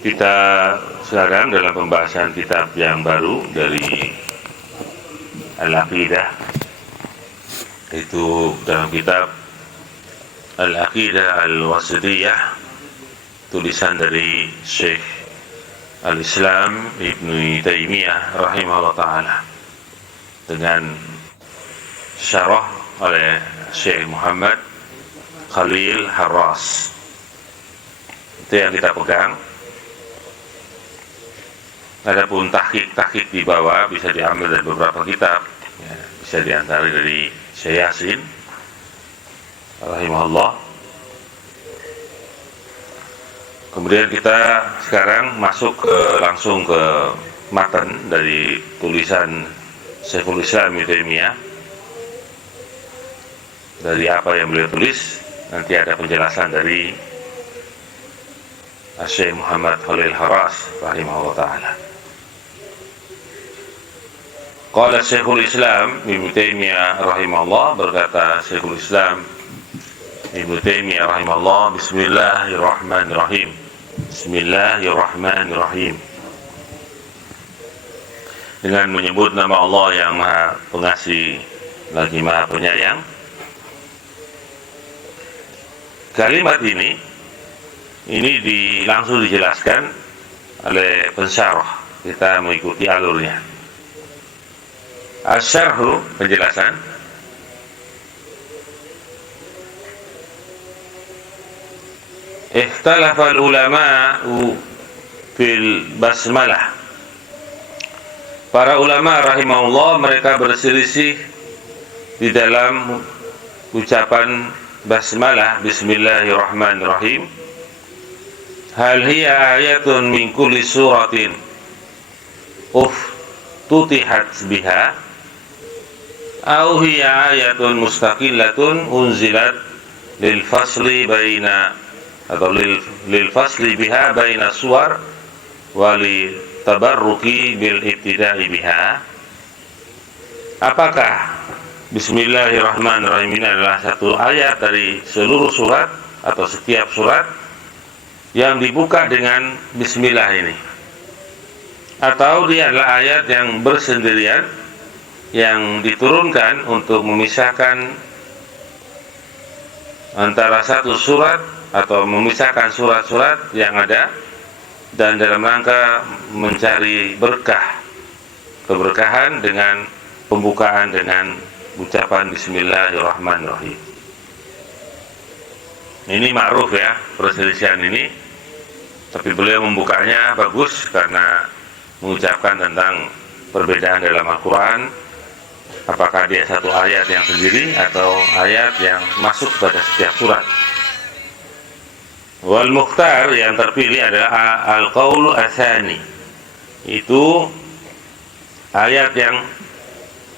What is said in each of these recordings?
Kita sekarang dalam pembahasan kitab yang baru dari Al-Aqidah, itu dalam kitab Al-Aqidah Al-Wasithiyah, tulisan dari Syekh Al-Islam Ibnu Taimiyah rahimahullah ta'ala, dengan syarah oleh Syekh Muhammad Khalil Harras. Itu yang kita pegang. Adapun tahqiq di bawah bisa diambil dari beberapa kitab, ya, bisa diantara dari Syekh Yasin rahimahullah. Kemudian kita sekarang masuk langsung ke matan dari tulisan Syekhul Islam Ibnu Taimiyah. Dari apa yang beliau tulis, nanti ada penjelasan dari Syekh Muhammad Khalil Harras rahimahullah ta'ala. Qala Syekhul Islam Ibnu Taimiyah rahimahullah, berkata Syekhul Islam Ibnu Taimiyah rahimahullah, Bismillahirrahmanirrahim. Bismillahirrahmanirrahim. Dengan menyebut nama Allah yang Maha Pengasih lagi Maha Penyayang. Kalimat ini langsung dijelaskan oleh pensyarah. Kita mengikuti alurnya. Asyarhu, penjelasan. Ikhtalafal ulama'u fil basmalah. Para ulama rahimahullah, mereka berselisih di dalam ucapan basmalah, Bismillahirrahmanirrahim. Hal hiya ayatun min kulli suratin tutihat biha, au hiya ayatun mustaqillatun unzilat lil fasli baina atau lil fasli biha baina suwar wa li tabarruki bil ibtida'i biha. Apakah Bismillahirrahmanirrahim ini adalah satu ayat dari seluruh surat atau setiap surat yang dibuka dengan Bismillah ini, atau dia adalah ayat yang bersendirian yang diturunkan untuk memisahkan antara satu surat atau memisahkan surat-surat yang ada, dan dalam rangka mencari keberkahan dengan pembukaan dengan ucapan Bismillahirrahmanirrahim. Ini ma'ruf ya, perselisihan ini, tapi beliau membukanya bagus karena mengucapkan tentang perbedaan dalam Al-Quran, apakah dia satu ayat yang sendiri atau ayat yang masuk pada setiap surat. Wal mukhtar, yang terpilih adalah al-qaul atsani, itu ayat yang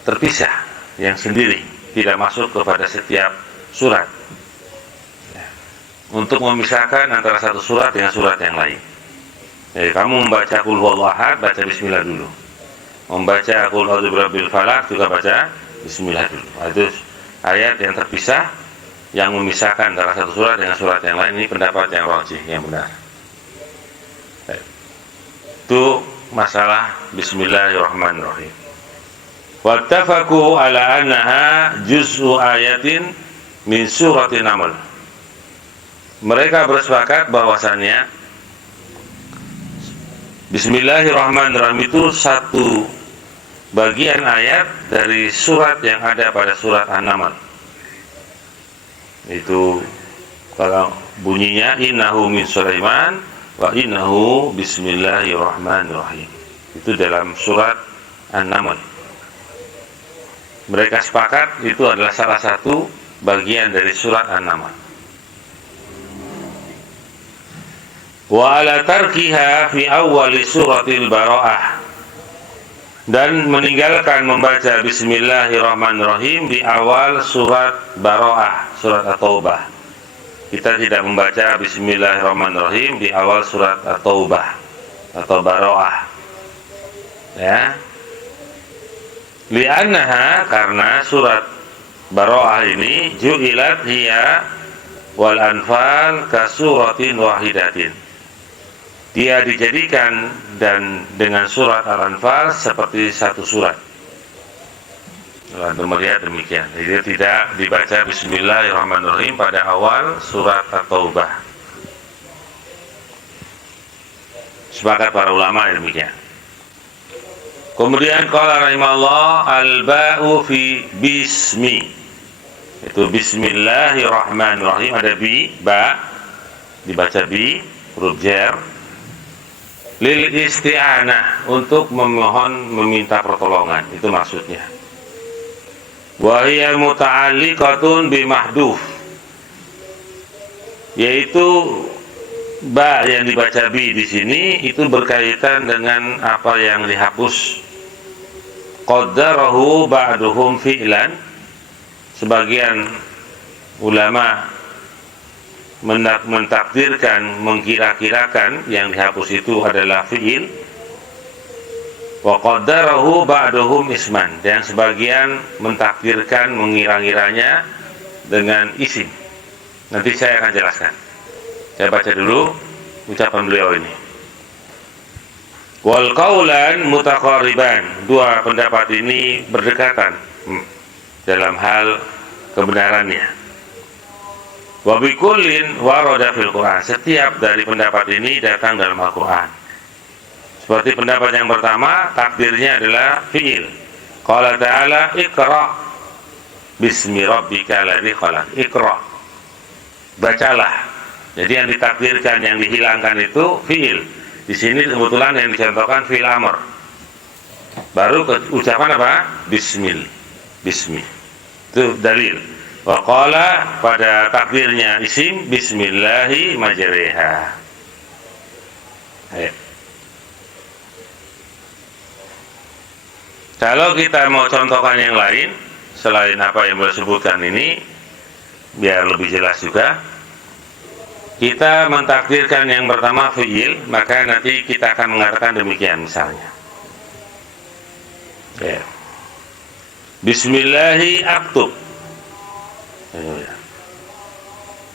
terpisah, yang sendiri, tidak masuk kepada setiap surat, untuk memisahkan antara satu surat dengan surat yang lain. Jadi kamu membaca Qul huwallahu ahad, baca Bismillah dulu. Membaca Qul a'udzu birabbil falaq juga baca Bismillah dulu. Itu ayat yang terpisah, yang memisahkan antara satu surat dengan surat yang lain. Ini pendapat yang rajih, yang benar. Itu masalah Bismillahirrahmanirrahim. Wattafaqu ala annaha juz'u ayatin min suratin Naml. Mereka bersepakat bahwasannya Bismillahirrahmanirrahim itu satu bagian ayat dari surat yang ada pada surat An-Naml. Itu kalau bunyinya innahu min Sulaiman wa innahu bismillahirrahmanirrahim. Itu dalam surat An-Naml. Mereka sepakat itu adalah salah satu bagian dari surat An-Naml. Wa ala tarkiha fi awwali suratil Bara'ah, dan meninggalkan membaca Bismillahirrahmanirrahim di awal surat Bara'ah, surat At-Taubah. Kita tidak membaca Bismillahirrahmanirrahim di awal surat At-Taubah atau Bara'ah, ya. Li'annaha, karena surat Bara'ah ini ju'ilat hiya wal anfal ka suratin wahidatin. dia dijadikan dan dengan surat Al-Anfal seperti satu surat. Untuk melihat demikian, jadi tidak dibaca Bismillahirrahmanirrahim pada awal surat At-Taubah. Sepakat para ulama demikian. Kemudian qala rahimallah al-ba'u fi bismi, itu Bismillahirrahmanirrahim, ada bi, ba dibaca bi, huruf jar, lil isti'anah, untuk memohon, meminta pertolongan, itu maksudnya. Wa hiya muta'alliqatun bi mahdhuf, yaitu ba yang dibaca bi di sini itu berkaitan dengan apa yang dihapus. Qaddarahu ba'duhum fi'lan, sebagian ulama mentakdirkan, mengkira-kirakan yang dihapus itu adalah fi'il. Wa qaddarahu ba'duhum isman, dan sebagian mentakdirkan, mengira-ngiranya dengan isim. Nanti saya akan jelaskan. Saya baca dulu ucapan beliau ini. Wal qaulan mutaqariban, dua pendapat ini berdekatan dalam hal kebenarannya. Wa bikullin warada fil Quran, setiap dari pendapat ini datang dalam Al-Quran. Seperti pendapat yang pertama, takdirnya adalah fi'il. Qala ta'ala iqra bismi rabbika alladzi khalaq. Iqra, bacalah. Jadi yang ditakdirkan, yang dihilangkan itu fi'il. Di sini kebetulan yang dicontohkan fi'il amr. Baru ucapan apa? Bismil. Bismi. Itu dalil. Wa qala, pada takdirnya isim, bismillahi majriha. Kalau kita mau contohkan yang lain selain apa yang boleh sebutkan ini, biar lebih jelas juga, kita mentakdirkan yang pertama fi'il, maka nanti kita akan mengatakan demikian misalnya. Ya. Bismillahi aktub.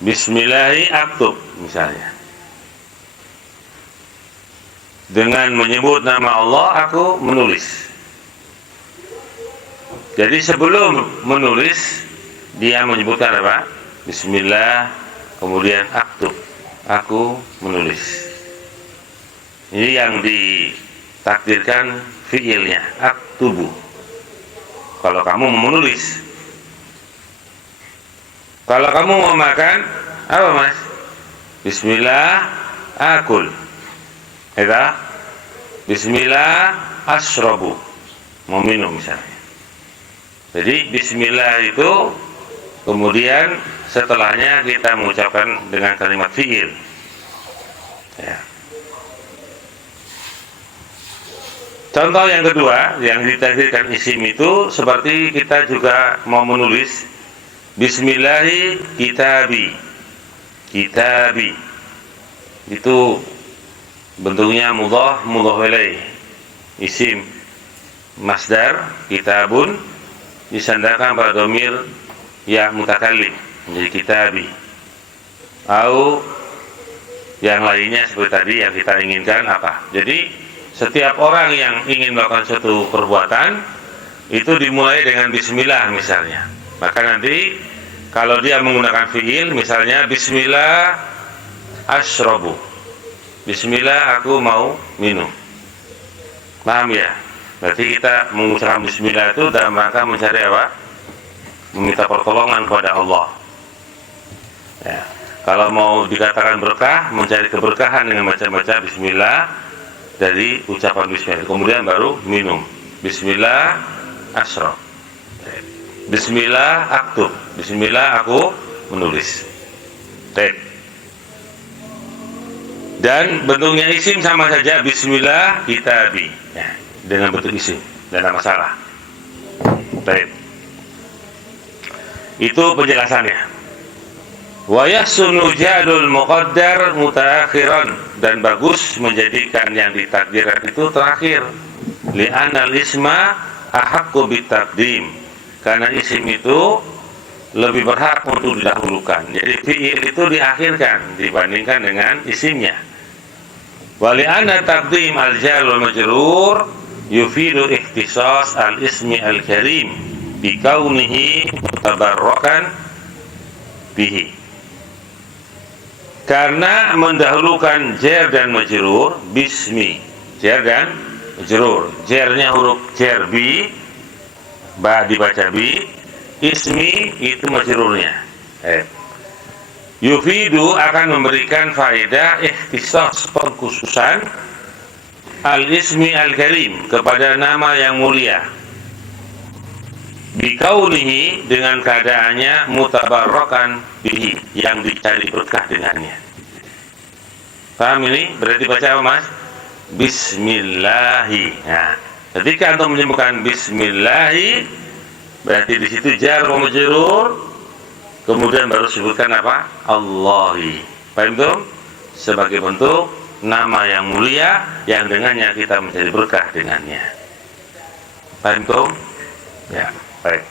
Bismillahi aktub misalnya. Dengan menyebut nama Allah aku menulis. Jadi sebelum menulis dia menyebutkan apa? Bismillah, kemudian aktub, aku menulis. Ini yang ditakdirkan fi'ilnya, aktubu. Kalau kamu mau menulis. Kalau kamu mau makan, apa mas? Bismillah akul. Eta? Bismillah asrobu, mau minum misalnya. Jadi bismillah itu kemudian setelahnya kita mengucapkan dengan kalimat fi'il. Ya. Contoh yang kedua yang ditakdirkan isim itu seperti kita juga mau menulis Bismillahi kitabi. Kitabi itu bentuknya mudhaf, mudhaf ilaih. Isim masdar kitabun disandarkan pada dhamir ya mutakallim menjadi kitabi. Atau yang lainnya seperti tadi yang kita inginkan apa. Jadi setiap orang yang ingin melakukan suatu perbuatan itu dimulai dengan bismillah misalnya. Maka nanti kalau dia menggunakan fi'il misalnya bismillah asyrabu, bismillah aku mau minum. Paham ya? Berarti kita mengucapkan bismillah itu dalam rangka mencari apa? Meminta pertolongan kepada Allah. Ya. Kalau mau dikatakan berkah, mencari keberkahan dengan baca-baca bismillah dari ucapan bismillah. Kemudian baru minum. Bismillah asyrab. Bismillah aktub. Bismillah aku menulis. Dan bentuknya isim sama saja, bismillah kitabi. Ya, dengan bentuk isim, tidak ada masalah. Baik. Itu penjelasannya. Wa yahsunu ja'lul muqaddar mutaakhiran, dan bagus menjadikan yang ditakdirkan itu terakhir. Li'anna al-isma ahaqqu bitaqdim, karena isim itu lebih berhak untuk didahulukan. Jadi fi'il itu diakhirkan dibandingkan dengan isimnya. Wa li'anna taqdim al-jar wal majrur yufidu ikhtisas al-ismi al-karim bi kaunihi mutabarrakan bihi. Karena mendahulukan jar dan majrur, bismi, jar dan majrur. Jarnya huruf jar bi, ba dibaca bi, ismi itu majrurnya. Yufidu akan memberikan faedah ikhtisas pengkhususan al-ismi al-karim kepada nama yang mulia. Bikaunihi dengan keadaannya mutabarrakan bihi yang dicari berkah dengannya. Paham ini? Berarti baca apa mas? Bismillahi. Nah, ketika antum menyebutkan Bismillahi, berarti di situ jar wa majrur, kemudian baru sebutkan apa? Allahi. Paham itu? Sebagai bentuk nama yang mulia yang dengannya kita mencari berkah dengannya. Paham itu? Ya. Baik.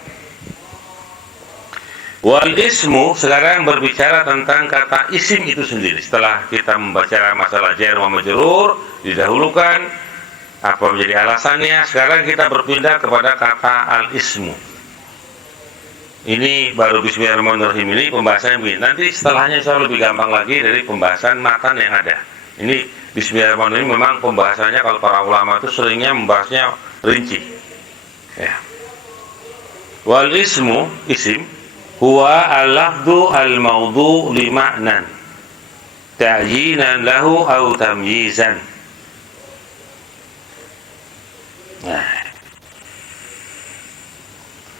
Wal ismu, sekarang berbicara tentang kata isim itu sendiri. Setelah kita membaca masalah jar wa majrur, didahulukan apa menjadi alasannya, sekarang kita berpindah kepada kata al ismu. Ini baru bismillahirrahmanirrahim, ini pembahasannya begini. Nanti setelahnya insya Allah lebih gampang lagi dari pembahasan matan yang ada. Ini bismillahirrahmanirrahim memang pembahasannya kalau para ulama itu seringnya membahasnya rinci. Ya. Wal ismu, isim, huwa al-lafdu al-mawdu li ma'nan ta'yinan lahu au tamyizan. Nah,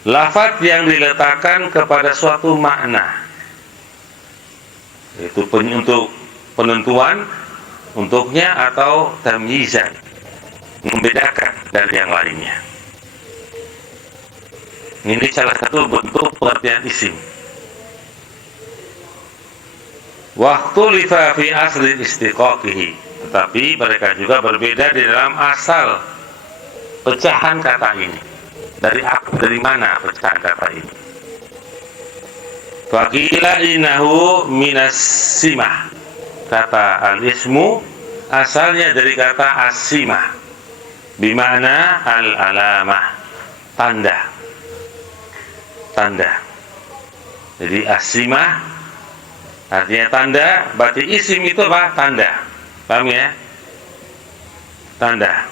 lafaz yang diletakkan kepada suatu makna, itu untuk penentuan untuknya atau tamyizan, membedakan dari yang lainnya. Ini salah satu bentuk pengertian isim. Waktu lifa fi asli istiqaqihi, tetapi mereka juga berbeda di dalam asal pecahan kata ini. Dari mana pecahan kata ini? Faqila innahu minas simah. Kata al-ismu asalnya dari kata as-simah, bimana al-alamah, tanda. Jadi as-simah artinya tanda, berarti isim itu apa? Tanda. Paham ya? Tanda.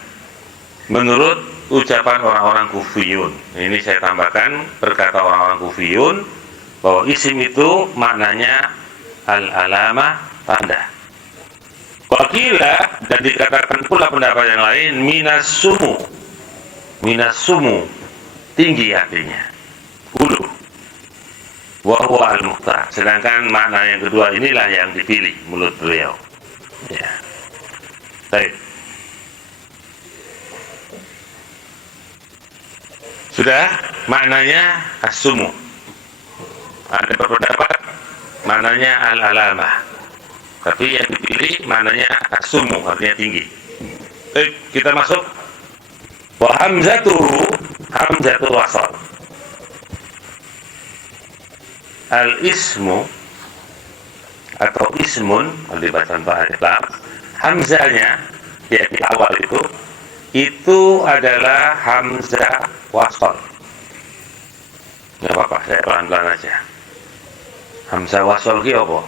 Menurut ucapan orang-orang Kufiyun. Ini saya tambahkan berkata orang-orang Kufiyun bahwa isim itu maknanya al-alamah, tanda. Wakila, dan dikatakan pula pendapat yang lain, minas sumu, tinggi artinya, hulu, wa huwa al-mukhtar. Sedangkan makna yang kedua inilah yang dipilih menurut beliau. Ya. Baik. Sudah maknanya as-sumu. Ada berpendapat maknanya al-alamah, tapi yang dipilih maknanya as-sumu, artinya tinggi. Baik, kita masuk. Wa hamzatu wasal. Al-ismu atau ismun, kalau dibaca alif lam, hamzanya ya di awal itu adalah hamzah wasal. Nggak apa-apa, saya pelan-pelan aja. Hamzah wasal ki apa?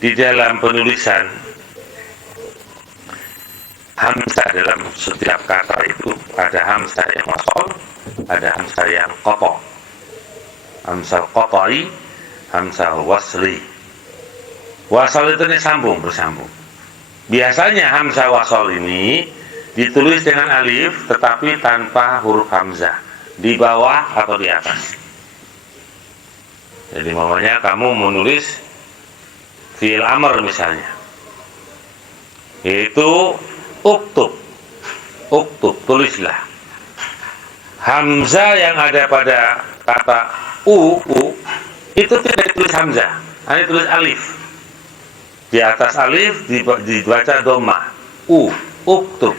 Di dalam penulisan hamzah dalam setiap kata itu ada hamzah yang wasal, ada hamzah yang qata. Hamzah qata'i, hamzah wasli. Wasal itu bersambung. Biasanya hamzah wasal ini ditulis dengan alif tetapi tanpa huruf hamzah, di bawah atau di atas. Jadi mamanya kamu menulis fi'il amr misalnya, yaitu uktub, tulislah. Hamzah yang ada pada kata u itu tidak ditulis hamzah, hanya ditulis alif. Di atas alif dibaca dhammah, uktub.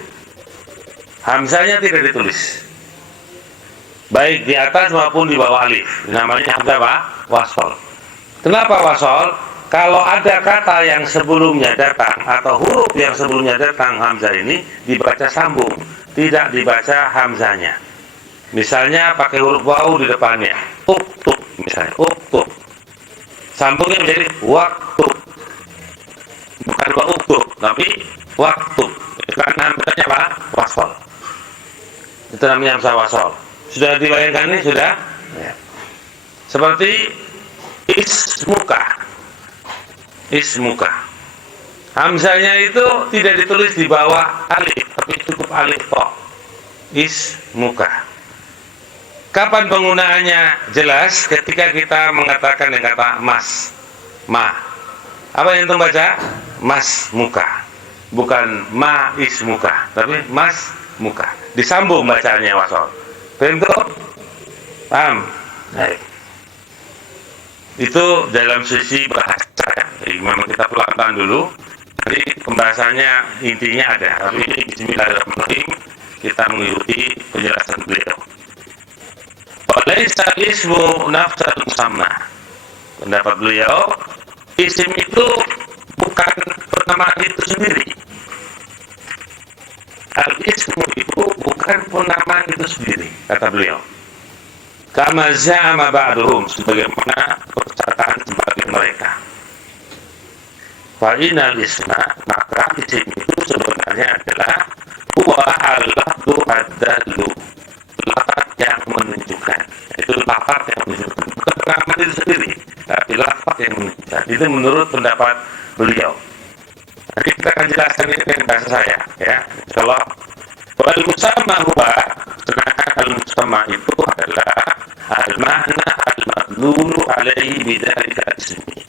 Hamzahnya tidak ditulis, baik di atas maupun di bawah alif. Namanya hamzah apa? Wasal. Kenapa wasal? Kalau ada kata yang sebelumnya datang atau huruf yang sebelumnya datang hamzah ini dibaca sambung, tidak dibaca hamzahnya. Misalnya pakai huruf waw di depannya, uktub misalnya, uktub. Sambungnya menjadi waktu. Bukan waktub, tapi waktu. Itu kan hamzahnya apa? Wasol. Itu namanya hamzah wasol. Sudah dibayangkan ini sudah? Ya. Seperti ismuka. Ismuka. Hamzahnya itu tidak ditulis di bawah alif, tapi cukup alif tok. Ismuka. Kapan penggunaannya jelas? Ketika kita mengatakan yang kata mas, ma. Apa yang membaca? Mas muka. Bukan ma ismuka, tapi mas muka. Disambung bacanya wasol. Bentuk? Paham? Baik. Itu dalam sisi bahasa. Jadi memang kita pelan-pelan dulu. Jadi pembahasannya intinya ada. Tapi ini bismillahirrahmanirrahim kita mengikuti penjelasan beliau. Walaysa ismu nafsal musamma. Pendapat beliau, isim itu bukan penamaan itu sendiri. Al-ismu itu bukan penamaan itu sendiri, kata beliau. Kama za'ama ba'duhum, sebagaimana perkataan sebagian mereka. Fa'inal isma, maka isim itu sebenarnya adalah huwa al-lafdu ad-dallu, lafaz yang menunjukkan. Itu lafaz yang menunjukkan, bukan penamaan itu sendiri, tapi lafaz yang menunjukkan. Itu menurut pendapat beliau. Nanti kita akan jelaskan ini dengan bahasa saya, ya. Kalau al-musamma huwa, sedangkan al-musamma itu adalah al-makna al-madlulu alaihi bidzalika ismi.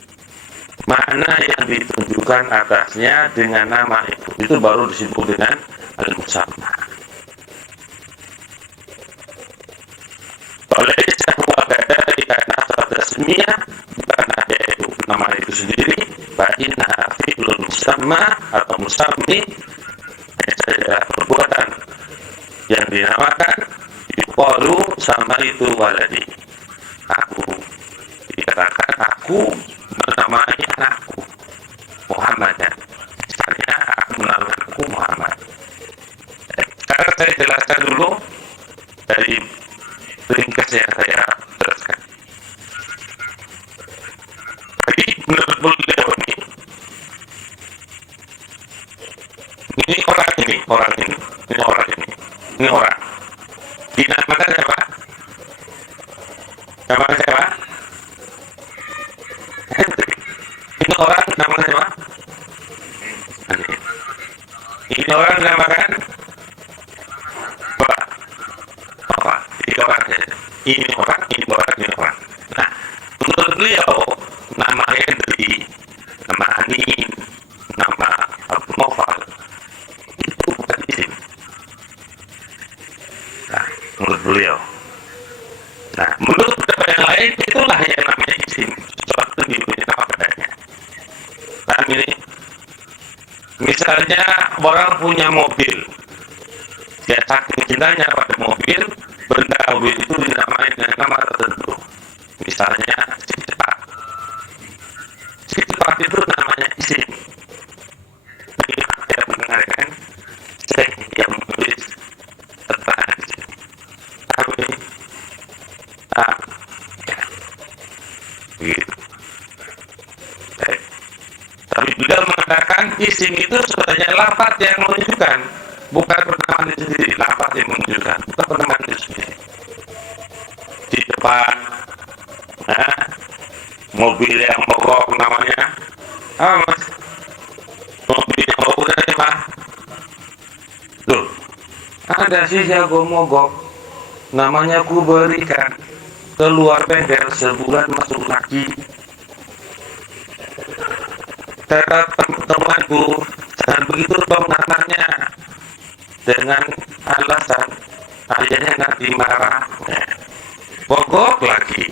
Makna yang ditunjukkan atasnya dengan nama itu baru disebut dengan al-musamma. Oleh huwa kadzalika nafsa tasmiyah, bukan ada itu nama itu sendiri, fa inna fi'lul musamma atau musammi adalah perbuatan yang dinamakan yuqalu sama itu waladi. Aku dikatakan aku menamai anakku Muhammad. Misalnya aku menamakan aku Muhammad. Sekarang saya jelaskan dulu dari ringkas yang saya jelaskan. Jadi menurut beliau ini orang. Dinamakan siapa? Namanya siapa? Hendrik. Ini orang namanya siapa? Ini orang dinamakan apa? Ini orang. Nah, menurut beliau nama Hendrik, nama Anin, nama Abdul Mufal itu bukan isim. Nah, menurut beliau. Nah, menurut pendapat yang lain itulah yang namanya isim. Sesuatu diberi nama padanya. Nah, ini misalnya orang punya mobil, dia saking cintanya pada mobil, benda mobil itu dinamai dengan nama tertentu. Misalnya si cepat. Si cepat itu namanya isim. Ini saya mendengarkan saya yang menulis tentang isim. Tapi gitu. Tapi beliau mengatakan isim itu sebenarnya lafaz yang menunjukkan, bukan penamaan itu sendiri. Lafaz yang menunjukkan, bukan penamaan itu sendiri. Di depan, mobil yang mogok namanya apa mas? Mobil yang mogok apa? Tuh, ada si jago mogok, namanya ku berikan. Keluar bengkel sebulan masuk lagi. Kata temanku, jangan begitu dong namanya. Dengan alasan ayahnya nanti marah. Mogok lagi.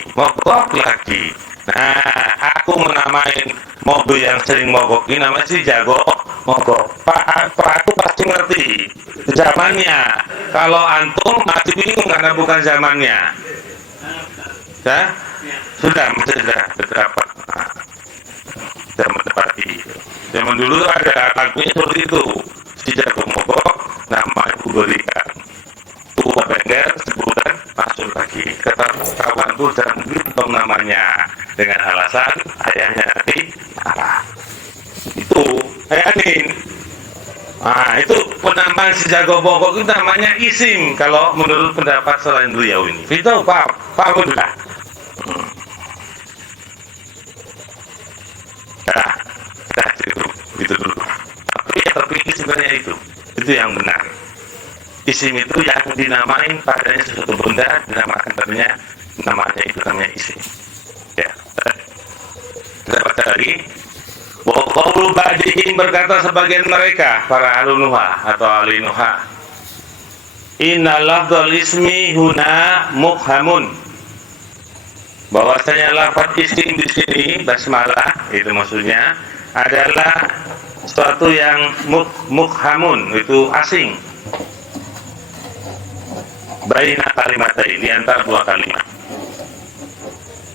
Nah, aku menamain mobil yang sering mogok ini namanya si jago mogok. Pak aku pasti ngerti zamannya. Kalau antum masih bingung karena bukan zamannya. Ya? Sudah berapa? tepati. Zaman dulu ada lagunya seperti itu, si jago mogok nama aku berikan, tua bengkel sebulan masuk lagi, kata kawanku jangan gitu namanya, dengan alasan ayahnya nanti marah. Itu bayanin. Nah, itu penambahan si jago mogok itu namanya isim kalau menurut pendapat selain beliau ini. Itu paham udah. Nah, itu dulu. Tapi yang terpilih sebenarnya itu yang benar. Isim itu yang dinamain padanya sesuatu benda dinamakan namanya itu namanya isim. Ya. Kita baca lagi. Wa qawlu ba'dihim, berkata sebagian mereka para alunuha atau alinuha, inna lafdzal ismi huna mukhamun, bahwasanya lafaz isim di sini basmalah itu maksudnya adalah sesuatu yang mukhamun, itu asing, baina kalimatain, di antara dua kalimat.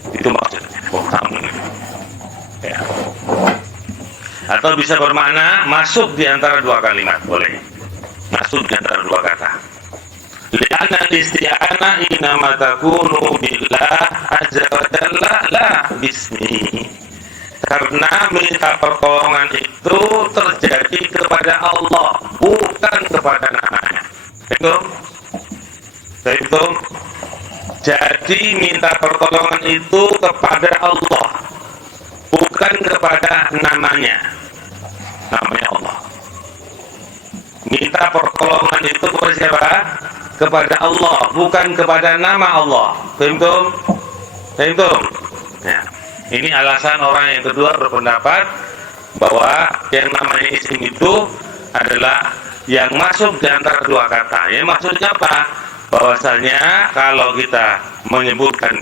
Itu maksudnya mukhamun. Ya. Atau bisa bermakna masuk di antara dua kalimat, boleh masuk di antara dua kata. Li'anna isti'anah inama takunu billah azza wa jalla la bismi, karena minta pertolongan itu terjadi kepada Allah, bukan kepada namanya. Itu jadi minta pertolongan itu kepada Allah, bukan kepada namanya Allah. Minta pertolongan itu kepada siapa? Kepada Allah, bukan kepada nama Allah. Paham? Ya. Ini alasan orang yang kedua berpendapat bahwa yang namanya isim itu adalah yang masuk di antara dua kata. Ya, maksudnya apa? Bahwasanya kalau kita menyebutkan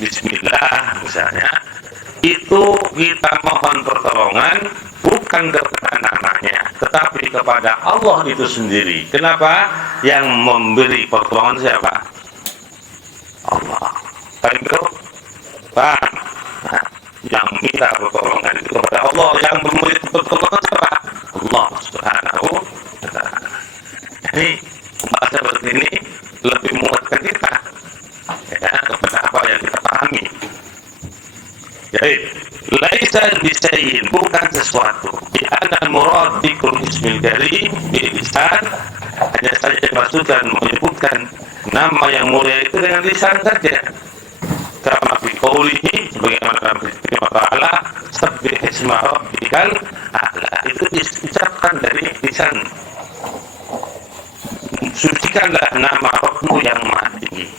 bismillah misalnya, itu kita mohon pertolongan bukan kepada namanya, tetapi kepada Allah itu sendiri. Kenapa? Yang memberi pertolongan siapa? Allah. Paham? Nah, yang minta pertolongan itu kepada Allah, yang memberi pertolongan siapa? Allah Subhanahu wa ta'ala. Jadi bahasa seperti ini lebih menguatkan kita ya, kepada apa yang kita pahami. Jadi laisa bisayin, bukan sesuatu. Di anal murad dzikr ismil karim bil lisan, hanya saja dimaksudkan menyebutkan nama yang mulia itu dengan lisan saja. Kama fi qoulihi, sebagaimana dalam firman Allah, sabbih isma rabbikal a'la, itu diucapkan dari lisan. Sucikanlah nama Rabbmu yang maha tinggi.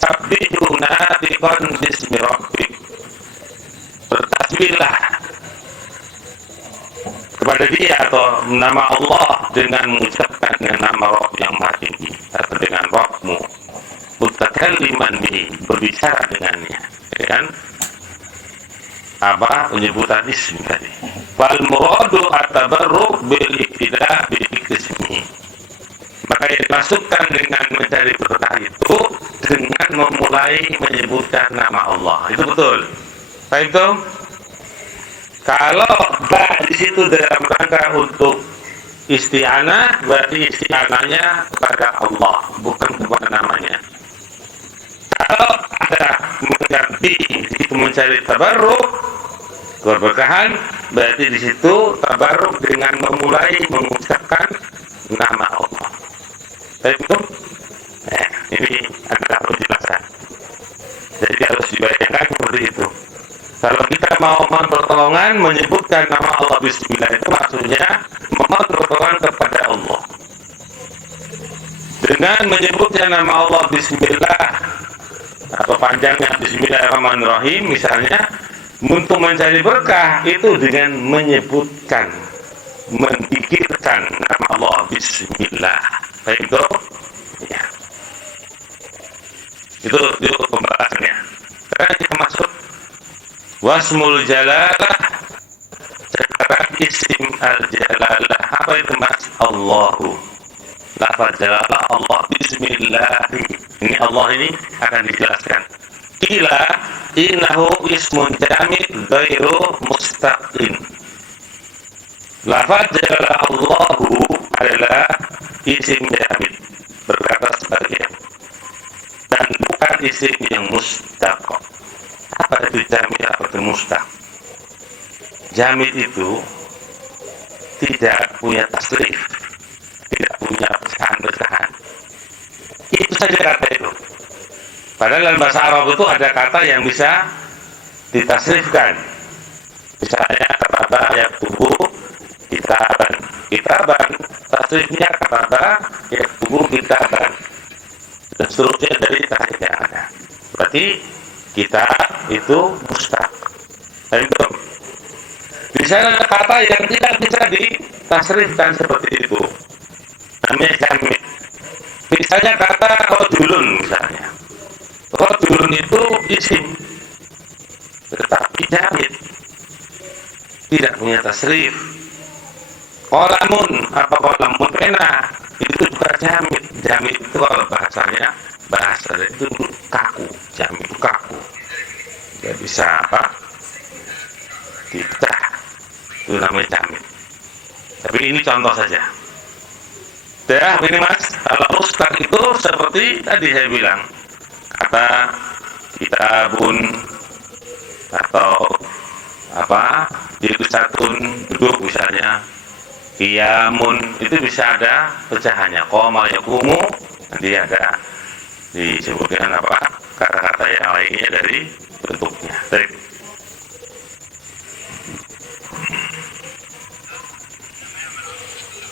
Sabbihuna biqan bismi rabbik, bertasbihlah kepada dia atau nama Allah dengan mengucapkan dengan nama Rabb yang maha tinggi, atau dengan Rabbmu, mutakalliman bihi, berbicara dengannya, ya kan? Apa penyebutan ismi tadi? Fal muradu at-tabarruk bil iktida bi ismi, maka yang dimasukkan dengan mencari berkah itu dengan memulai menyebutkan nama Allah. Itu betul. Baik itu. Kalau ba di situ dalam rangka untuk isti'anah, berarti isti'anahnya kepada Allah, bukan kepada namanya. Kalau ada mengganti itu mencari tabarruk, keberkahan, berarti di situ tabarruk dengan memulai mengucapkan nama Allah. Baik itu. Ini adalah penjelasan. Jadi harus dibayangkan seperti itu. Kalau kita mau mohon pertolongan menyebutkan nama Allah Bismillah, itu maksudnya memohon pertolongan kepada Allah. Dengan menyebutkan nama Allah Bismillah atau panjangnya Bismillahirrahmanirrahim misalnya, untuk mencari berkah itu dengan menyebutkan, mempikirkan nama Allah Bismillah. Baik itu. Ya. Itu pembahasannya. Sekarang kita masuk wasmul jalalah, sekarang isim al-jalalah. Apa itu mas? Allahu. Lafaz jalalah Allah, Bismillah. Ini Allah ini akan dijelaskan. Ila innahu ismun jamid ghairu mustaqim. Lafaz jalala Allahu adalah isim jamid, berkata sebagian, dan bukan isim yang mustaq. Apa itu jamid, apa itu mustaq? Jamid itu tidak punya tasrif, tidak punya pecahan-pecahan. Itu saja kata itu. Padahal dalam bahasa Arab itu ada kata yang bisa ditasrifkan. Misalnya kata yaktubu kitaban. Kitaban tasrifnya kata yaktubu kitaban. Dan seterusnya dari tasrif yang ada. Berarti kita itu mustaq. Itu. Di sana ada kata yang tidak bisa ditasrifkan seperti itu. Namanya jamid. Misalnya kata rajulun misalnya. Rajulun itu isim, tetapi jamid, tidak punya tasrif. Qalamun, apa qalamun, pena, itu juga jamid. Jamid itu kalau bahasanya, bahasa itu kaku. Jamid itu kaku, tidak bisa apa dipecah. Itu namanya jamid. Tapi ini contoh saja. Ya, ini mas, kalau mustaq itu seperti tadi saya bilang, kata kitabun atau apa, jilsatun, duduk misalnya, qiyamun, itu bisa ada pecahannya. Qoma yaqumu, nanti ada disebutkan apa, kata-kata yang lainnya dari bentuknya. Baik.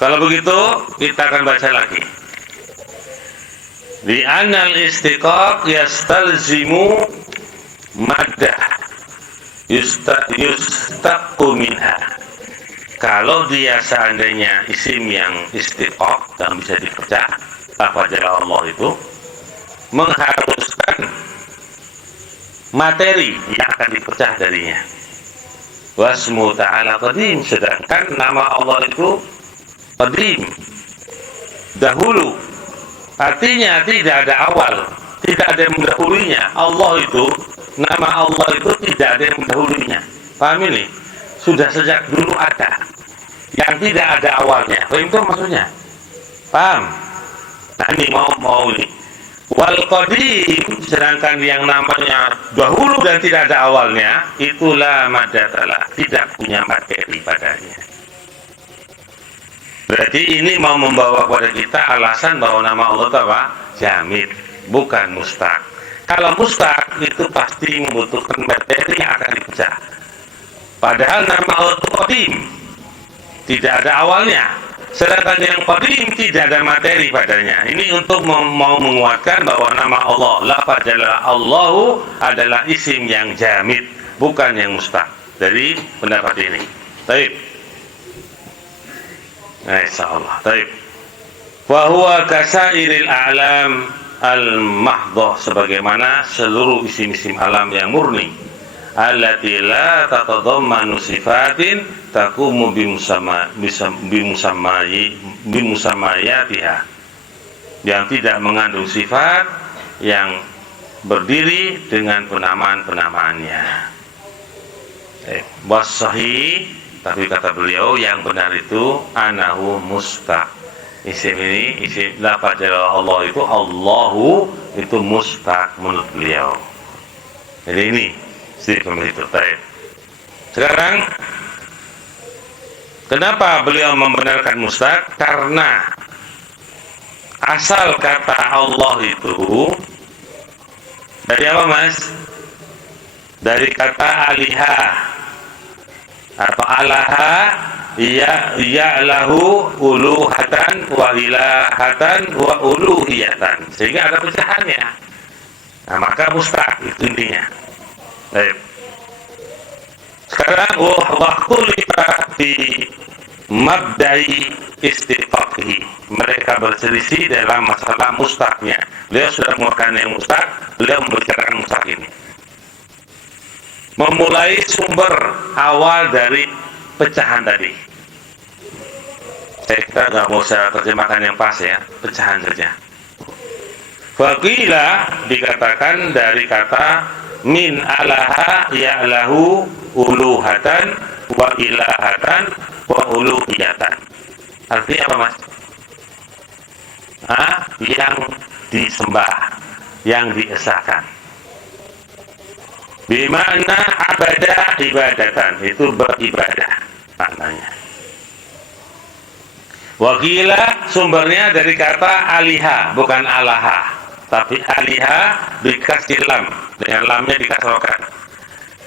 Kalau begitu kita akan baca lagi. Di anal istiqaq yastalzimu maddah yustaqu minha. Kalau dia seandainya isim yang istiqaq dan bisa dipecah, apa jala Allah itu mengharuskan materi yang akan dipecah darinya. Wasmu ta'ala qadim, sedangkan nama Allah itu qadim, dahulu, artinya tidak ada awal, tidak ada yang mendahulunya. Allah itu, nama Allah itu tidak ada yang mendahulunya. Paham ini? Sudah sejak dulu ada, yang tidak ada awalnya. Paham itu maksudnya? Paham? Nah ini mau ini. Wal qadim, sedangkan yang namanya dahulu dan tidak ada awalnya, itulah madatalah, tidak punya materi padanya. Berarti ini mau membawa kepada kita alasan bahwa nama Allah itu apa? Jamid, bukan mustaq. Kalau mustaq itu pasti membutuhkan materi yang akan dipecah. Padahal nama Allah itu qadim, tidak ada awalnya. Sedangkan yang qadim tidak ada materi padanya. Ini untuk mau menguatkan bahwa nama Allah, lafaz Allahu adalah isim yang jamid, bukan yang mustaq. Dari pendapat ini. Baik. Insyaallah. Baik. Wa huwa kasairil a'lam al-mahdhah, sebagaimana seluruh isim-isim alam yang murni, allati la tatadammanu sifatin taqumu bimusammayatiha, yang tidak mengandung sifat yang berdiri dengan penamaan-penamaannya. Wasahih, tapi kata beliau yang benar itu anahu mustaq. Isim ini, isim lafaz Allah itu, Allahu itu mustaq menurut beliau. Jadi ini sedikit itu. Baik. Sekarang kenapa beliau membenarkan mustaq? Karena asal kata Allah itu dari apa mas? Dari kata alihah atau alaha, ya lahu uluhatan wa ilahatan wa uluhiyatan, sehingga ada pecahannya. Nah maka mustaq itu intinya. Baik. Sekarang waktu kita di mabdai istiqaqi, mereka berselisih dalam masalah mustaqnya. Beliau sudah menguatkan yang mustaq, beliau membicarakan mustaq ini. Memulai sumber awal dari pecahan tadi. Kita nggak mau saya terjemahkan yang pas ya, pecahan saja. Faqila dikatakan dari kata min alaha ya'lahu uluhatan wa ilahatan wa uluhiyatan. Artinya apa, Mas? Yang disembah, yang diesakan. Bimana abada ibadatan, itu beribadah maknanya. Wakila sumbernya dari kata aliha, bukan alaha, tapi aliha dikasih lam, dengan lamnya dikasrokan.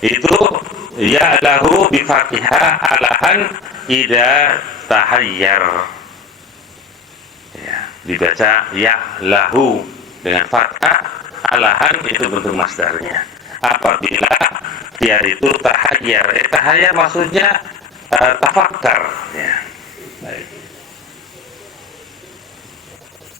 Itu ya lahu bifatihah alahan ida tahayyar. Ya, dibaca ya lahu dengan fathah, alahan itu bentuk masdarnya. Apabila dia itu tahayyar, tahayyar maksudnya tafakkar. Ya. Baik.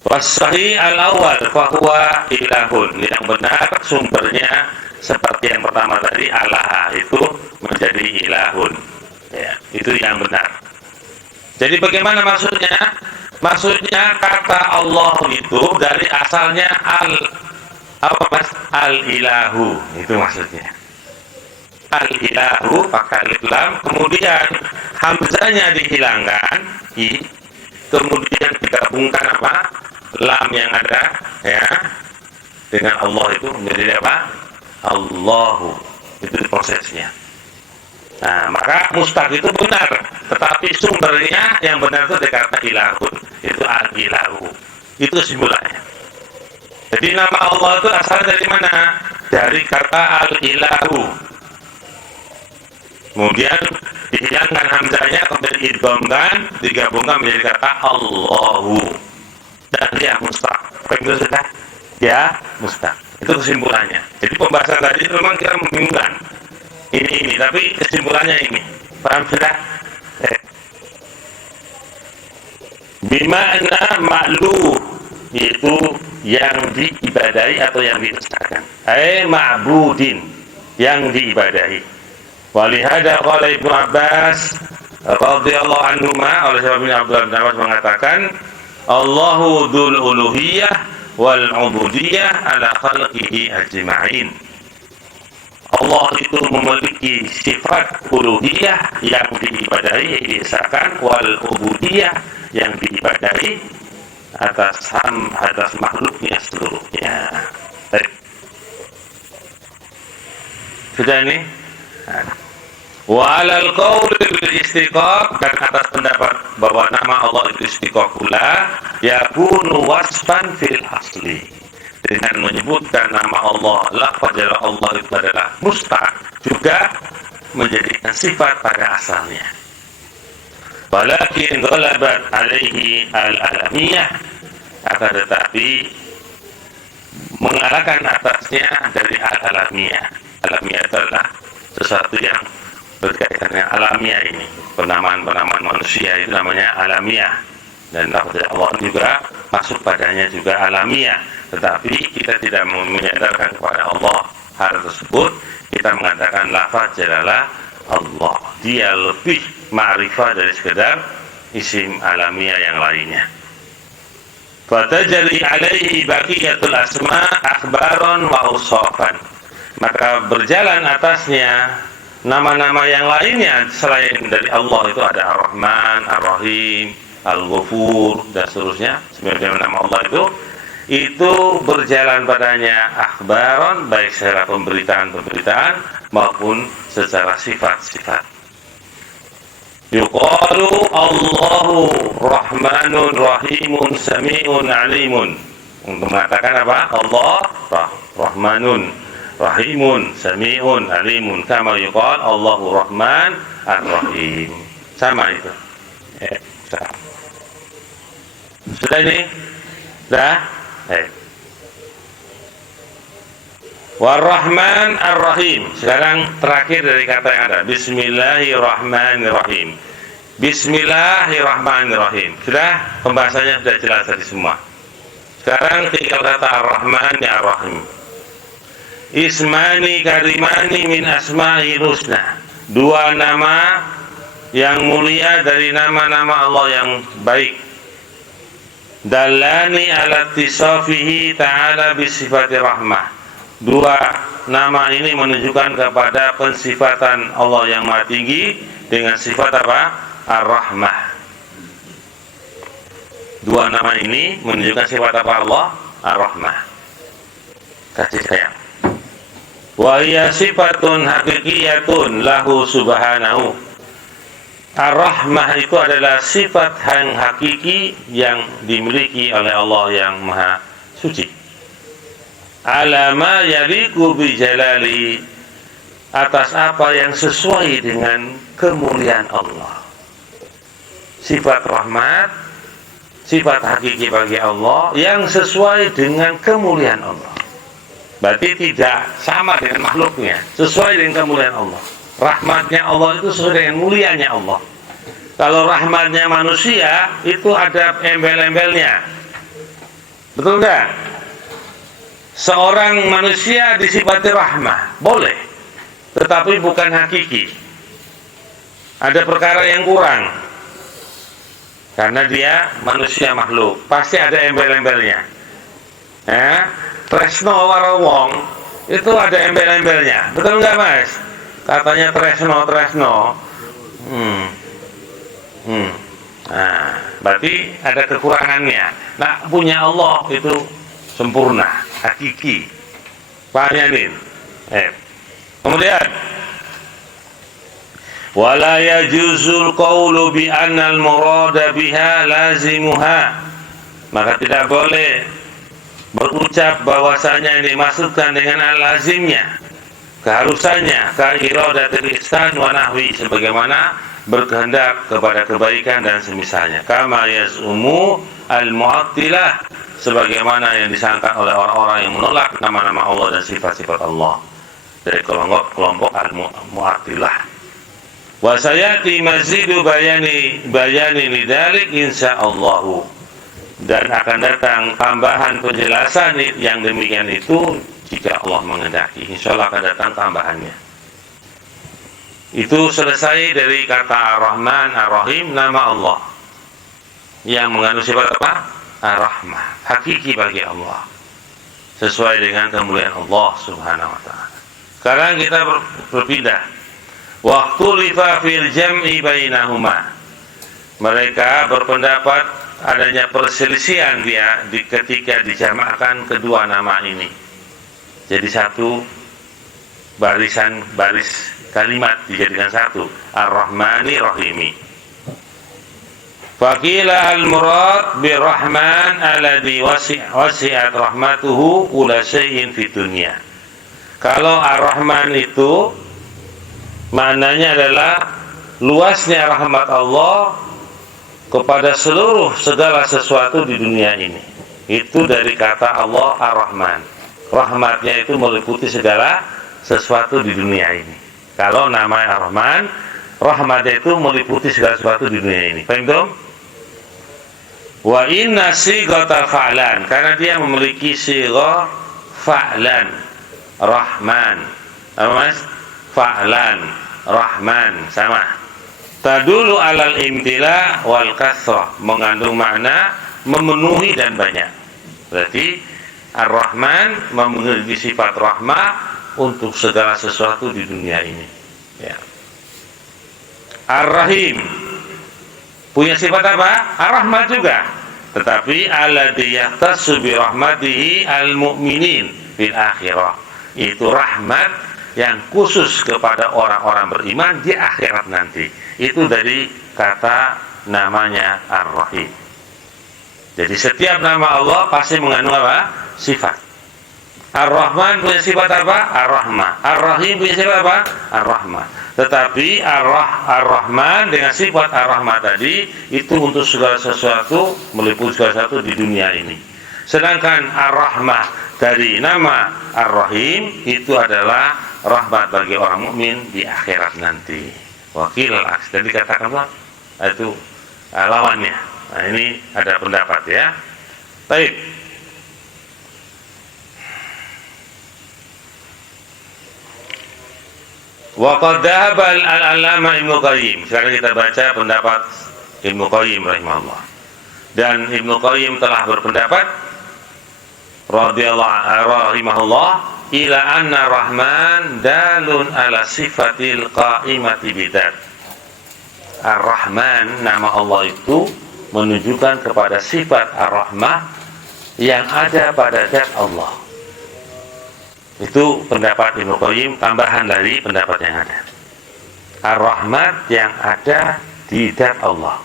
Wasahi al-awwal fahuwa ilahun. Yang benar sumbernya seperti yang pertama tadi, alaha itu menjadi ilahun. Ya, itu yang benar. Jadi bagaimana maksudnya? Maksudnya kata Allah itu dari asalnya al-ilahu, itu maksudnya. Al-ilahu pakai alif lam, kemudian hamzahnya dihilangkan, kemudian digabungkan apa? Lam yang ada ya dengan Allah itu menjadi apa? Allahu. Itu prosesnya. Nah, maka mustaq itu benar, tetapi sumbernya yang benar itu dikata ilahun, itu al-ilahu. Itu simpulannya. Jadi nama Allah itu asal dari mana? Dari kata al-ilahu. Kemudian dihilangkan hamzahnya, kemudian idghamkan, digabungkan menjadi kata Allahu. Dan dia mustaq. Begitu sudah? Ya, mustaq. Itu kesimpulannya. Jadi pembahasan tadi memang kita membingungkan. Ini, tapi kesimpulannya ini. Paham sudah? Bima'na ma'luh, yaitu yang diibadahi atau yang diusahakan. Ma'budin, yang diibadahi. Walihada qala Ibnu Abbas radhiyallahu anhuma, oleh sebab ini Abdullah bin Abbas mengatakan, Allahu dzul uluhiyah wal ubudiyah ala khalqihi ajma'in. Allah itu memiliki sifat uluhiyah yang diibadahi, diesakan, wal ubudiyah yang diibadahi atas makhluknya seluruhnya. Baik. Sudah ini? Wa alal qauli bil istiqaq, dan atas pendapat bahwa nama Allah itu istiqaq pula, yakunu wasfan fil asli. Dengan menyebutkan nama Allah, lafaz Allah itu adalah mustaq, juga menjadikan sifat pada asalnya. Walakin ghalabat alaihi al-alamiyah, akan tetapi mengalahkan atasnya dari al-alamiyah. Alamiyah adalah sesuatu yang berkaitan dengan alamiah ini. Penamaan-penamaan manusia itu namanya alamiah. Dan lafaz Allah juga masuk padanya juga alamiah. Tetapi kita tidak menyadarkan kepada Allah hal tersebut. Kita mengatakan lafaz adalah Allah. Dia lebih ma'rifah dari sekedar isim alamiah yang lainnya. Fatajali alaihi baqiyatul asma akhbaron wa usofan. Maka berjalan atasnya nama-nama yang lainnya selain dari Allah, itu ada Ar-Rahman, Ar-Rahim, Al-Ghafur, dan seterusnya. Sebenarnya nama Allah itu berjalan padanya akhbaron, baik secara pemberitaan maupun secara sifat-sifat. Yuqalu Allahu Rahmanun Rahimun Sami'un Alimun. Untuk mengatakan apa? Allah Rahmanun Rahimun Sami'un Alimun, kama yuqal Allahu Rahman Ar-Rahim. Sama itu. Sudah ini? Sudah? War-Rahman Ar-Rahim. Sekarang terakhir dari kata yang ada, Bismillahirrahmanirrahim. Bismillahirrahmanirrahim. Sudah? Pembahasannya sudah jelas tadi semua. Sekarang tinggal kata Ar-Rahman ya Ar-Rahim. Ismani karimani min asma'il husna. Dua nama yang mulia dari nama-nama Allah yang baik. Dallani ala tisafihi ta'ala bisifati rahmah. Dua nama ini menunjukkan kepada pensifatan Allah yang Maha Tinggi dengan sifat apa? Ar-Rahmah. Dua nama ini menunjukkan sifat apa Allah? Ar-Rahmah, kasih sayang. Wa hiya sifatun haqiqiyatun lahu subhanahu. Ar-Rahmah itu adalah sifat yang hakiki yang dimiliki oleh Allah yang Maha Suci. Alama yaliku bijalali, atas apa yang sesuai dengan kemuliaan Allah. Sifat rahmat, sifat hakiki bagi Allah yang sesuai dengan kemuliaan Allah. Berarti tidak sama dengan makhluknya, sesuai dengan kemuliaan Allah. Rahmatnya Allah itu sesuai dengan mulianya Allah. Kalau rahmatnya manusia itu ada embel-embelnya. Betul enggak? Seorang manusia disifati rahmah, boleh, tetapi bukan hakiki. Ada perkara yang kurang, karena dia manusia makhluk, pasti ada embel-embelnya. Tresno waro wong itu ada embel-embelnya, betul nggak Mas? Katanya tresno. Nah, berarti ada kekurangannya. Nah, punya Allah itu sempurna, hakiki. Paham ya, Din? Kemudian wala yajuzul qawlu bi anna al-murada biha lazimuha. Maka tidak boleh berucap bahwasanya yang dimaksudkan dengan al-lazimnya, keharusannya, ka iradatul ihsan wa nahwi, sebagaimana berkehendak kepada kebaikan dan semisalnya. Kama yaz'umu al-mu'attilah, sebagaimana yang disangka oleh orang-orang yang menolak nama-nama Allah dan sifat-sifat Allah dari kelompok al-mu'attilah. Wa sayati mazidu bayani lidalik insyaallah, dan akan datang tambahan penjelasan yang demikian itu jika Allah menghendaki. Insyaallah akan datang tambahannya. Itu selesai dari kata Ar-Rahman Ar-Rahim, nama Allah yang mengandung sifat apa? Ar-Rahmah, hakiki bagi Allah, sesuai dengan kemuliaan Allah Subhanahu wa ta'ala. Sekarang kita berpindah. Waktu lifa fil jam'i bainahuma. Mereka berpendapat adanya perselisihan ketika dijamakkan kedua nama ini. Jadi satu baris kalimat dijadikan satu, Ar-Rahmani Rahimi. Faqila al-murad bir-Rahman alladhi wasi'at rahmatuhu kulla syai'in fid dunya. Kalau Ar-Rahman itu maknanya adalah luasnya rahmat Allah kepada seluruh segala sesuatu di dunia ini. Itu dari kata Allah Ar-Rahman. Rahmatnya itu meliputi segala sesuatu di dunia ini. Kalau nama Ar-Rahman, rahmatnya itu meliputi segala sesuatu di dunia ini. Paham dong? Wa inna sighatal fa'lan, karena dia memiliki sighah fa'lan, Rahman. Apa Mas? Fa'lan, Rahman, sama. Tadulu alal imtila wal kasrah, mengandung makna memenuhi dan banyak. Berarti Ar-Rahman memiliki sifat rahmah untuk segala sesuatu di dunia ini. Ya. Ar-Rahim punya sifat apa? Ar-Rahmat juga. Tetapi alladzi yahtassu bi rahmatihi al-mu'minin fil akhirah. Itu rahmat yang khusus kepada orang-orang beriman di akhirat nanti. Itu dari kata namanya Ar-Rahim. Jadi setiap nama Allah pasti mengandung apa? Sifat. Ar-Rahman punya sifat apa? Ar-Rahmah. Ar-Rahim punya sifat apa? Ar-Rahmah. Tetapi Ar-Rahman dengan sifat Ar-Rahmah tadi itu untuk segala sesuatu, meliputi segala sesuatu di dunia ini. Sedangkan Ar-Rahmah dari nama Ar-Rahim itu adalah rahmat bagi orang mukmin di akhirat nanti. Wakil al-aks, dan dikatakan apa? Itu lawannya. Nah, ini ada pendapat ya. Baik. Wa qad dhahaba al-'allamah Ibnu Qayyim. Sekarang kita baca pendapat Ibnu Qayyim rahimahullah. Dan Ibnu Qayyim telah berpendapat radhiyallahu rahimahullah ila anna rahman dalun ala sifatil qa'imati bidzat. Ar-Rahman, nama Allah itu menunjukkan kepada sifat Ar-Rahmah yang ada pada zat Allah. Itu pendapat Ibnu Qayyim, tambahan dari pendapat yang ada. Ar-Rahmat yang ada di zat Allah.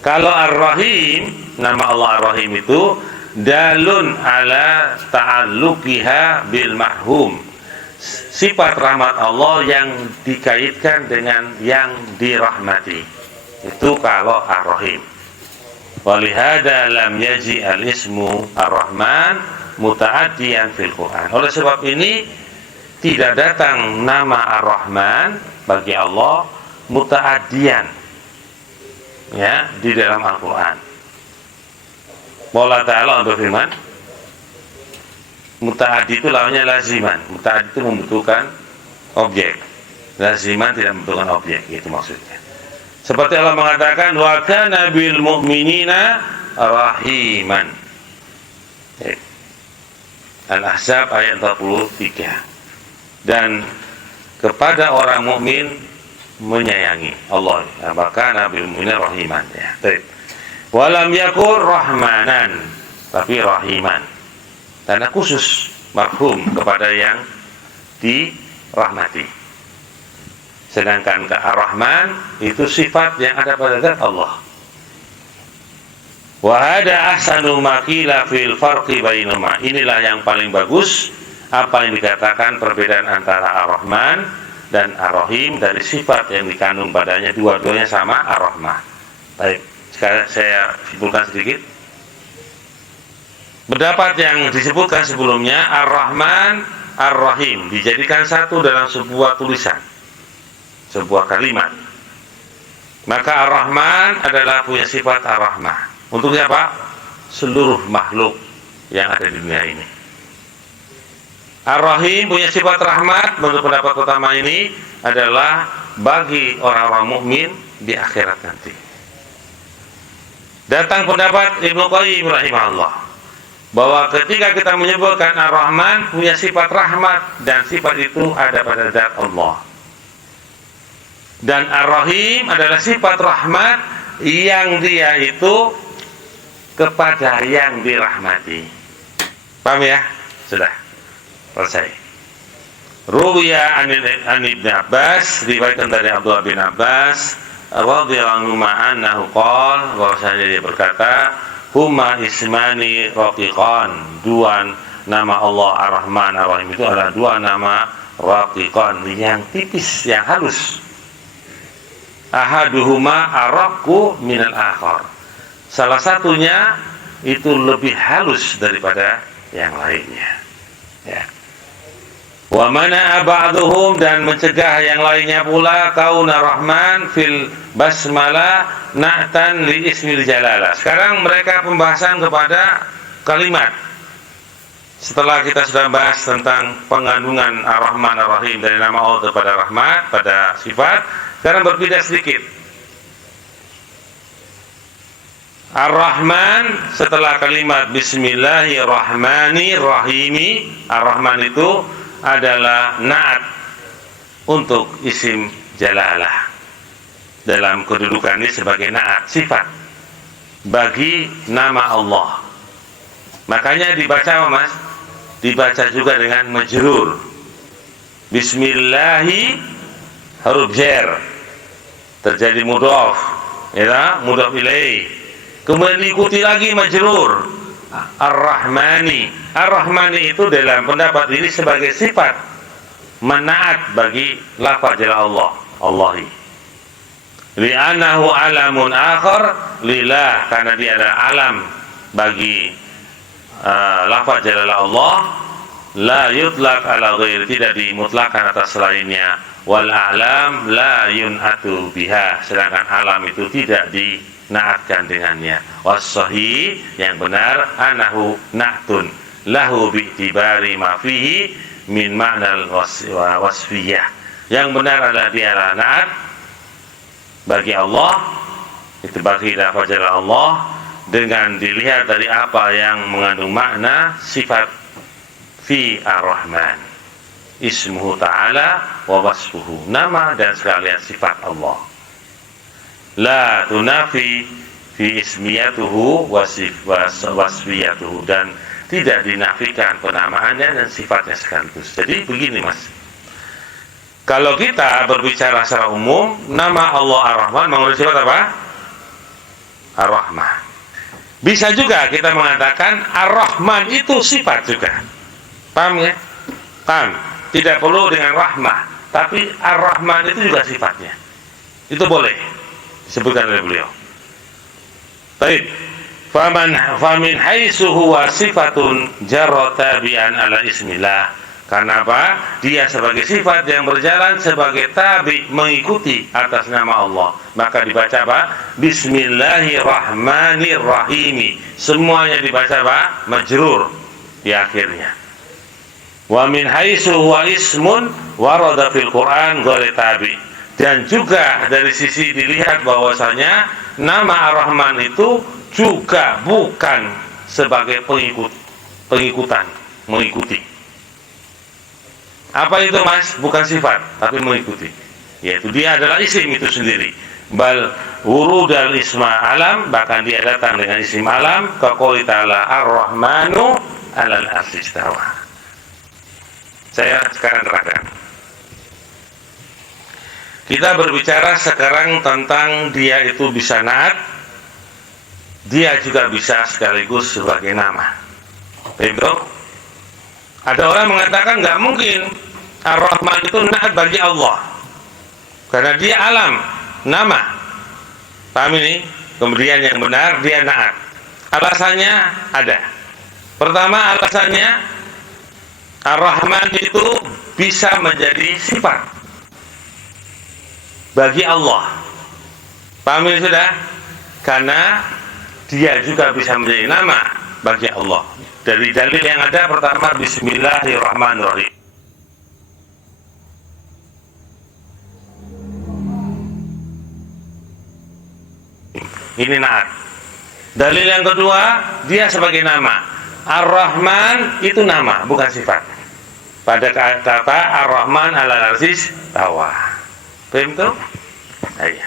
Kalau Ar-Rahim, nama Allah Ar-Rahim itu dalun ala ta'alluqiha bil mahum, sifat rahmat Allah yang dikaitkan dengan yang dirahmati. Itu kalau Ar-Rahim. Walihada lam yaji al-ismu Ar-Rahman muta'addiyan fil Quran. Oleh sebab ini tidak datang nama Ar-Rahman bagi Allah muta'addiyan, ya, di dalam Al-Quran. Allah Ta'ala berfirman, muta'addi itu lawannya laziman. Muta'addi itu membutuhkan objek, laziman tidak membutuhkan objek, itu maksudnya. Seperti Allah mengatakan, wa kana bil mu'minina rahiman. Al-Ahzab ayat 43. Dan kepada orang mukmin menyayangi Allah. Wa kana bil mu'minina rahiman, ya. Walam yakul rahmanan, tapi rahiman, karena khusus marhum kepada yang dirahmati. Sedangkan ke Ar-Rahman itu sifat yang ada pada zat Allah. Wa hada ahsanu ma qila fil farqi bainahuma. Inilah yang paling bagus apa yang dikatakan perbedaan antara Ar-Rahman dan Ar-Rahim dari sifat yang dikandung padanya, dua-duanya sama Ar-Rahmah. Baik, sekarang saya simpulkan sedikit. Pendapat yang disebutkan sebelumnya, Ar-Rahman, Ar-Rahim dijadikan satu dalam sebuah tulisan, sebuah kalimat. Maka Ar-Rahman adalah punya sifat Ar-Rahmah. Untuk siapa? Seluruh makhluk yang ada di dunia ini. Ar-Rahim punya sifat rahmat. Menurut pendapat utama ini adalah bagi orang-orang mukmin di akhirat nanti. Datang pendapat Ibnu Qayyim rahimahullah bahwa ketika kita menyebutkan Ar-Rahman punya sifat rahmat, dan sifat itu ada pada zat Allah. Dan Ar-Rahim adalah sifat rahmat yang dia itu kepada yang dirahmati. Paham ya? Sudah selesai. Ruwiya an Ibn Abbas, riwayatkan dari Abdullah bin Abbas radhiyallahu anhu qala, bahwasanya dia berkata, huma ismani raqiqan, dua nama Allah Ar-Rahman Ar-Rahim itu adalah dua nama raqiqan yang tipis, yang halus. Ahaduhuma araqu minal akhar, salah satunya itu lebih halus daripada yang lainnya, ya. Wa mana ba'dhum, dan mencegah yang lainnya pula, kauna rahman fil basmalah na'tan li ismil jalalah. Sekarang mereka pembahasan kepada kalimat. Setelah kita sudah bahas tentang pengandungan Ar-Rahman Ar-Rahim dari nama Allah kepada rahmat, pada sifat, sekarang berbeda sedikit. Ar-Rahman setelah kalimat Bismillahirrahmanirrahimi, Ar-Rahman itu adalah na'at untuk isim jalalah. Dalam kedudukan ini sebagai na'at, sifat bagi nama Allah. Makanya dibaca Mas, dibaca juga dengan majrur. Bismillahi huruf jar, terjadi mudhaf, ya, mudhaf ilaih. Kemudian diikuti lagi majrur. Ar-Rahmani. Ar-Rahmani itu dalam pendapat ini sebagai sifat menaat bagi lafaz Allah, Allahi. Li'annahu alamun akhar lillah, karena dia adalah alam bagi lafaz Allah, la yutlaq ala ghairi, tidak dimutlakan atas lainnya. Wal a'lam la yun'atu biha, sedangkan alam itu tidak dinaatkan dengannya. Was-sahih, yang benar, anahu na'tun lahu bi'tibari ma fihi min ma'nal wasfiyah. Yang benar adalah dia adalah na'at bagi Allah, itu bagi lafaz Allah, dengan dilihat dari apa yang mengandung makna sifat fi ar-Rahman. Ismuhu ta'ala wa wasfuhu, nama dan sekalian sifat Allah. La tunafi fi ismiyatuhu wasfiyatuhu, dan tidak dinafikan penamaannya dan sifatnya sekaligus. Jadi begini mas, kalau kita berbicara secara umum, nama Allah Ar-Rahman mengandung sifat apa? Ar-Rahman. Bisa juga kita mengatakan Ar-Rahman itu sifat juga. Paham ya? Paham? Tidak perlu dengan rahmah, tapi Ar-Rahman itu juga sifatnya. Itu boleh disebutkan oleh beliau. Baik. Famin haitsu huwa sifatun jarra tabi'an ala ismillah. Karena apa? Dia sebagai sifat yang berjalan sebagai tabi, mengikuti atas nama Allah. Maka dibaca apa? Bismillahirrahmanirrahim. Semuanya dibaca apa? Majrur di akhirnya. Wa min haitsu huwa ismun warada fil Qur'an ghairu tabi. Dan juga dari sisi dilihat bahwasanya nama Ar-Rahman itu juga bukan sebagai mengikuti. Apa itu mas? Bukan sifat, tapi mengikuti. Yaitu dia adalah isim itu sendiri. Bal wurudal isma alam, bahkan dia datang dengan isim alam. Kaqouli ta'ala ar-Rahmanu 'alal 'arsy istawa. Saya sekarang terangkan. Kita berbicara sekarang tentang dia itu bisa naat, dia juga bisa sekaligus sebagai nama. Itu ada orang mengatakan nggak mungkin Ar-Rahman itu naat bagi Allah, karena dia alam, nama. Paham ini? Kemudian yang benar dia naat. Alasannya ada. Pertama, alasannya Ar-Rahman itu bisa menjadi sifat bagi Allah. Paham ini sudah? Karena dia juga bisa menjadi nama bagi Allah. Dari dalil yang ada, pertama Bismillahirrahmanirrahim. Ini naat. Dalil yang kedua, dia sebagai nama. Ar-Rahman itu nama, bukan sifat. Pada kata Ar-Rahman 'alal 'arsy istawa. Paham itu? Iya.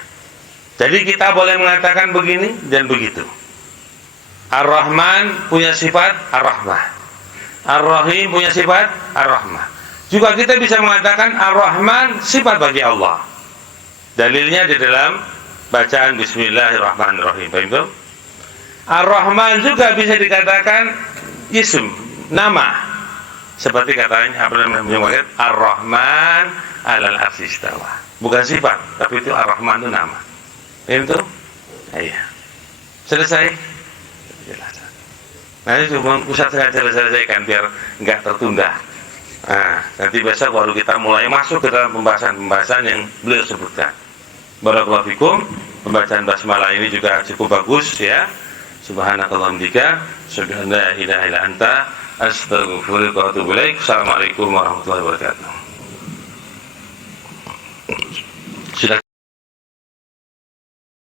Jadi kita boleh mengatakan begini dan begitu. Ar-Rahman punya sifat Ar-Rahmah. Ar-Rahim punya sifat Ar-Rahmah. Juga kita bisa mengatakan Ar-Rahman sifat bagi Allah. Dalilnya di dalam bacaan Bismillahirrahmanirrahim. Paham itu? Ar-Rahman juga bisa dikatakan isim, nama. Seperti katanya Ar-Rahman 'alal 'arsy istawa. Bukan sifat, tapi itu Ar-Rahman itu nama. Itu? Iya. Selesai? Jelas. Nanti cuma Ustaz saya selesaikan biar enggak tertunda. Nah, nanti besok baru kita mulai masuk ke dalam pembahasan yang beliau sebutkan. Barakallahu fikum. Pembacaan basmalah ini juga cukup bagus ya. Subhanakallahumma bika, asyhadu an la ilaha illa anta, astaghfiruka wa atubu ilaik. Assalamualaikum warahmatullahi wabarakatuh. Sudah